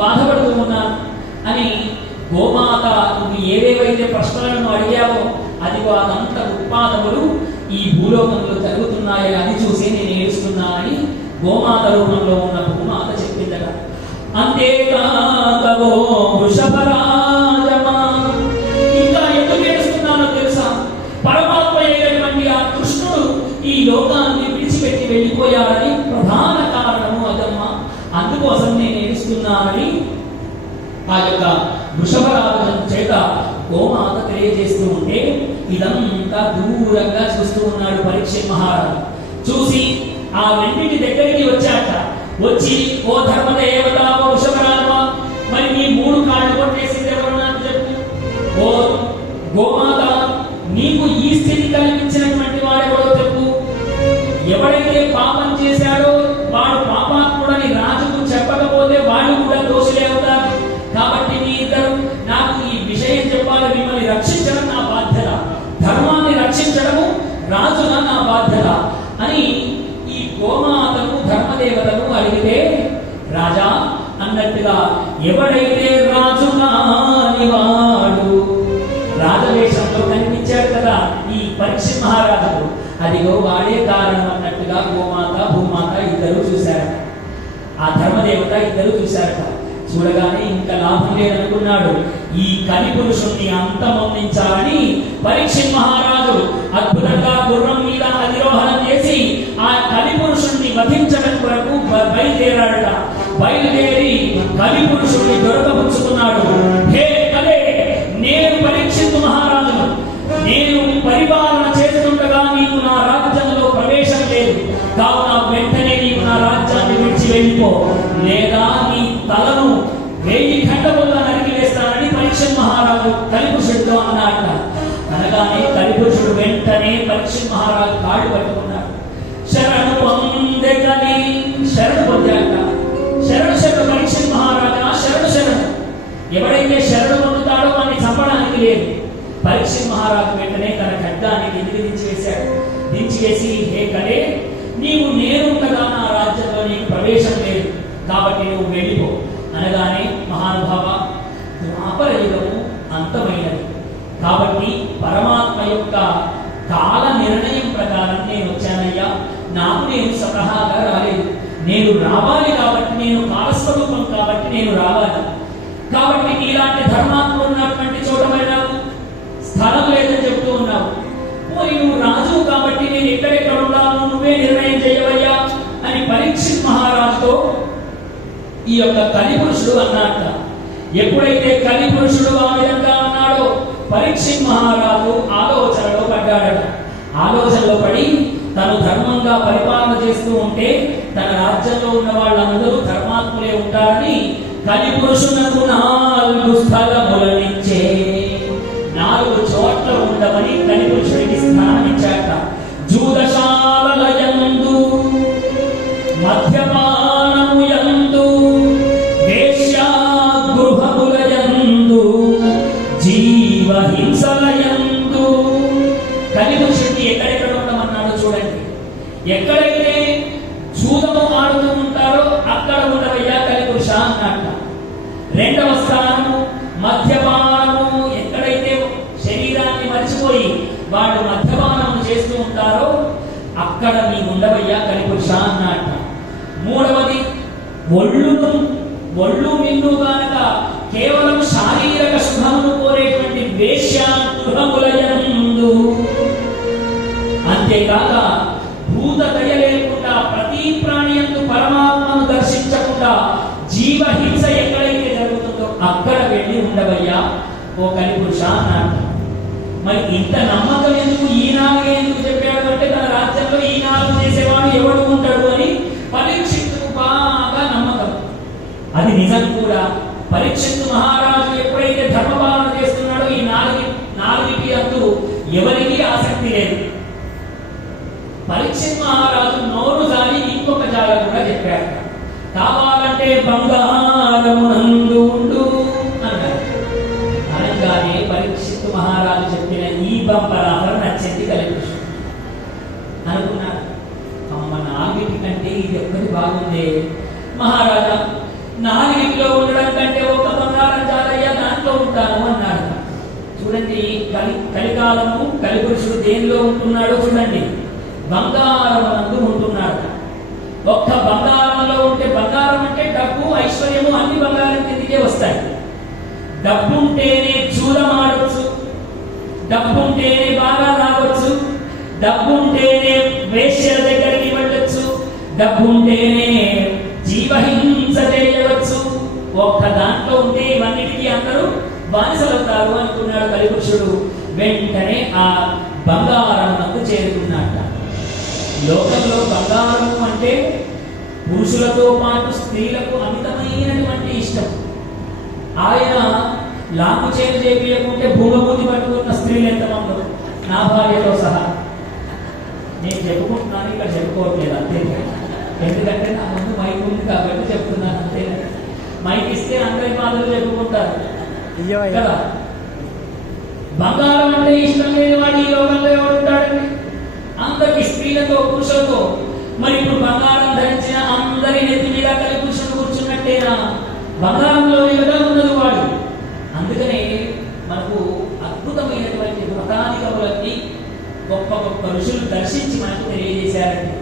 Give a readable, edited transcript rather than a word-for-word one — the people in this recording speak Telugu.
బాధపడుతూ ఉన్నాను అని గోమాత నువ్వు ఏవేవైతే ప్రశ్నలను అడిగావో అదిగో అదంత ఉత్పాదములు ఈ భూలోకంలో జరుగుతున్నాయని అది చూసి నేను ఏడుస్తున్నానని గోమాత రూపంలో ఉన్న భూమాత చెప్పిందట. అంతేకాకవో వృషభరాజమా, ఇంకా ఎందుకు ఏడుస్తున్నానో తెలుసా? పరమాత్మ అయినటువంటి ఆ కృష్ణుడు ఈ లోకాన్ని విడిచిపెట్టి వెళ్ళిపోయాడని ప్రధాన కారణము అదమ్మా, అందుకోసం నేను ఏడుస్తున్నానని ఆ యొక్క వృషభరాజం చేత గోమాత తెలియజేస్తూ ఉంటే ఇదంతా దూరంగా చూస్తూ ఉన్నాడు పరీక్షిత్ మహారాజు. చూసి ఆ వెండిటి దగ్గరికి వచ్చాక వచ్చి, ఓ ధర్మదేవత, ఓ వృషభరాజమా, మరి నీ 3 కాళ్ళు కొట్టేసింది ఎవరు నాకు చెప్పు. ఓ గోమాత, నీకు ఈ స్థితి కల్పించినటువంటి వాడెవడో చెప్పు. ఎవడైతే పాపం చేశాడో వాడు పాపాత్ముడని రాజుకు చెప్పకపోతే వాళ్ళు కూడా దోషులే అవుతారు. కాబట్టి మీ ఇద్దరు నాకు ఈ విషయం చెప్పాలి. మిమ్మల్ని రక్షించడం నా బాధ్యత, ధర్మాన్ని రక్షించడము రాజుగా నా బాధ్యత అని ఈ గోమాతను ధర్మదేవతను అడిగితే, రాజా అన్నట్టుగా ఎవడైతే రాజు కానివాడు రాజవేషంలో కనిపించాడు కదా ఈ పరీక్షిత్ మహారాజుకు, అదిగో వాడే కారణం అన్నట్టుగా గోమాత భూమాత ఇద్దరు చూశారట. ఆ ధర్మదేవత ఇద్దరు చూశారట. చూడగానే ఇంకా లాభం లేదనుకున్నాడు. ఈ కలి పురుషుణ్ణి అంతమొందించాలని పరీక్షిత్ మహారాజు అద్భుతంగా గుర్రం మీద అధిరోహణం చేసి ఆ కలి పురుషుణ్ణి వధించడం కొరకు బయలుదేరాడట. బయలుదేరి కలి పురుషుణ్ణి దొరకపుచ్చుకున్నాడు. హే కలే, నేను పరీక్షిత్ మహారాజు, నేను పరిపాలన చేస్తుండగా నీకు నా రాజ్యంలో ప్రవేశం లేదు. కావున వెంటనే నీకు నా రాజ్యాన్ని విడిచి వెళ్ళిపో, లేదా నీ తలను 1000 ఖండములుగా నరికి వేస్తానని పరీక్షిత్ మహారాజు కలిపురుషుడితో అన్నాట. అనగానే కలిపురుషుడు వెంటనే పరీక్షిత్ మహారాజు కాళ్ళు పట్టుకున్నాడు. శరణు పొందే కలి, శరణు పొందాట. శరణు శరణు పరీక్షిత్ మహారాజా, శరణు శరణు. ఎవడైతే శరణు పొందుతాడో వాడిని చంపడానికి లేదు. పరీక్షిత్ మహారాజు వెంటనే తన ఖడ్గాన్ని కిందికి దించివేశాడు. దించివేసి, హే కలే, నీవు నేనుండగా నా రాజ్యంలో నీకు ప్రవేశం లేదు, కాబట్టి నువ్వు వెళ్ళిపో అనగానే, మహానుభావ, ద్వాపర యుగము అంతమైనది కాబట్టి పరమాత్మ యొక్క కాల నిర్ణయం ప్రకారం నేను వచ్చానయ్యా. నాకు నేను స్వతహాగా రాలేదు, నేను రావాలి కాబట్టి, నేను కాలస్వరూపం కాబట్టి నేను రావాలి. కాబట్టి ఇలాంటి ధర్మాత్మ ఉన్నటువంటి చోట వెళ్ళావు, స్థలం లేదని చెప్తూ ఉన్నావు. పోయి నువ్వు రాజు కాబట్టి నేను ఎక్కడెక్కడ ఉన్నాను నువ్వే నిర్ణయం చేయవయ్యా అని పరీక్షిత్ మహారాజుతో ఈ యొక్క కలిపురుషుడు అన్నట్ట. ఎప్పుడైతే కలిపురుషుడు ఆ విధంగా అన్నాడో పరీక్షిత్ మహారాజు ఆలోచనలో పడ్డాడట. ఆలోచనలో పడి తను ధర్మంగా పరిపాలన చేస్తూ ఉంటే తన రాజ్యంలో ఉన్న వాళ్ళందరూ ధర్మాత్ములే ఉంటారని కలిపురుషునకు 4 స్థలములనిచ్చే, 4 చోట్ల ఉండమని కలిపురుషుడికి స్థానం ఇచ్చాట. జూదశాలయందు, మద్యపానము యందు, వేశ్యాగృహములయందు, జీవహింసలయందు. కలిపురుషుడిని ఎక్కడెక్కడ ఉండమన్నాడో చూడండి. ఎక్కడైతే జూదము ఆడుతూ ఉంటారో అక్కడ ఉండవయ్యా కలిపురుష అన్నట్ట. 2వ స్థానము మద్యపానము, ఎక్కడైతే శరీరాన్ని మర్చిపోయి వాళ్ళు మద్యపానము చేస్తూ ఉంటారో అక్కడ మీ ఉండవయ్యా కలిపురుష అన్నట్ట. 3వది ఒళ్ళు మిన్ను గానక కేవలం శారీరక సుఖమును కోరేటువంటి వేశ్యాగృహములయందు. అంతేకాక భూత దయ లేకుండా ప్రతి ప్రాణి యందు పరమాత్మను దర్శించకుండా జీవహింస ఎక్కడైతే జరుగుతుందో అక్కడ వెళ్ళి ఉండవయ్యా ఓ కలిపురుష అన్నాడు. మరి ఇంత నమ్మకం ఎందుకు, ఈనాలుగే ఎందుకు చెప్పాడు అంటే తన రాజ్యంలో ఈనాలు చేసేవాడు ఎవడు ఉంటాడు అని పరీక్షిత్తుకు బాగా నమ్మకం. అది నిజం కూడా. పరీక్షిత్తు మహారాజు ఎప్పుడైతే ధర్మపాలన చేస్తున్నాడో ఈ నాలుగిటి అందు ఎవరికి ఆసక్తి లేదు. పరీక్షిత్ మహారాజు నోరు జారి ఇంకొక జాగా కూడా చెప్పాడు. కావాలంటే బంగారమునందు ఉండు అన్నాడు. అనగానే పరీక్షిత్ మహారాజు చెప్పిన ఈ బంపర్ ఆఫర్ నచ్చింది కలిపురుషుడు. అనుకున్నాడు, అమ్మ 4 కంటే ఇది ఒక్కటి బాగుంది. మహారాజా 4 అగ్నిలో ఉండడం కంటే ఒక్క బంగారం చాలయ్యా, దాంట్లో ఉంటాను అన్నాడు. చూడండి, కలికాలము కలిపురుషుడు దేనిలో ఉంటున్నాడో చూడండి, బంగారం నందు ఉంటున్నాడు. ఒక్క బంగారంలో ఉంటే, బంగారం అంటే డబ్బు ఐశ్వర్యము అన్ని బంగారం కిందకే వస్తాయి. డబ్బు ఉంటేనే చూలమాడవచ్చు, డబ్బు ఉంటేనే బాగా రావచ్చు, డబ్బు ఉంటేనే వేశ్యల దగ్గరికి వెళ్ళొచ్చు, డబ్బు ఉంటేనే జీవహింస చేయవచ్చు. ఒక్క దాంట్లో ఉంటే ఇవన్నిటికీ అందరూ బానిసలవుతారు అనుకున్నాడు కలిపురుషుడు. వెంటనే ఆ బంగారం నందు చేరుకున్నాడు. లోకంలో బంగారము అంటే పురుషులతో పాటు స్త్రీలకు అమితమైనటువంటి ఇష్టం. ఆయన లాంపు చేరు చేపించకుంటే భూగమూతి పట్టుకున్న స్త్రీలు ఎంతమంది, నా భార్యతో సహా. నేను చెప్పుకుంటున్నాను, ఇక్కడ చెప్పుకోవట్లేదు అంతే, ఎందుకంటే నా ముందు మైక్ ఉంది కాబట్టి చెప్తున్నాను అంతే. మైక్ ఇస్తే అందరి బాధలు చెప్పుకుంటారు కదా. బంగారం అంటే ఇష్టం లేని వాడు ఈ లోకంలో ఎవడుంటాడండి? అందరికి స్త్రీలతో పురుషులతో. మరి ఇప్పుడు బంగారం ధరించిన అందరి నెత్తి మీద కలిపురుషుడు కూర్చున్నట్టేనా? బంగారంలో కదా ఉన్నది వాడు. అందుకనే మనకు అద్భుతమైనటువంటి వ్రతాధికములన్నీ గొప్ప గొప్ప ఋషులు దర్శించి మనకు తెలియజేశారండి.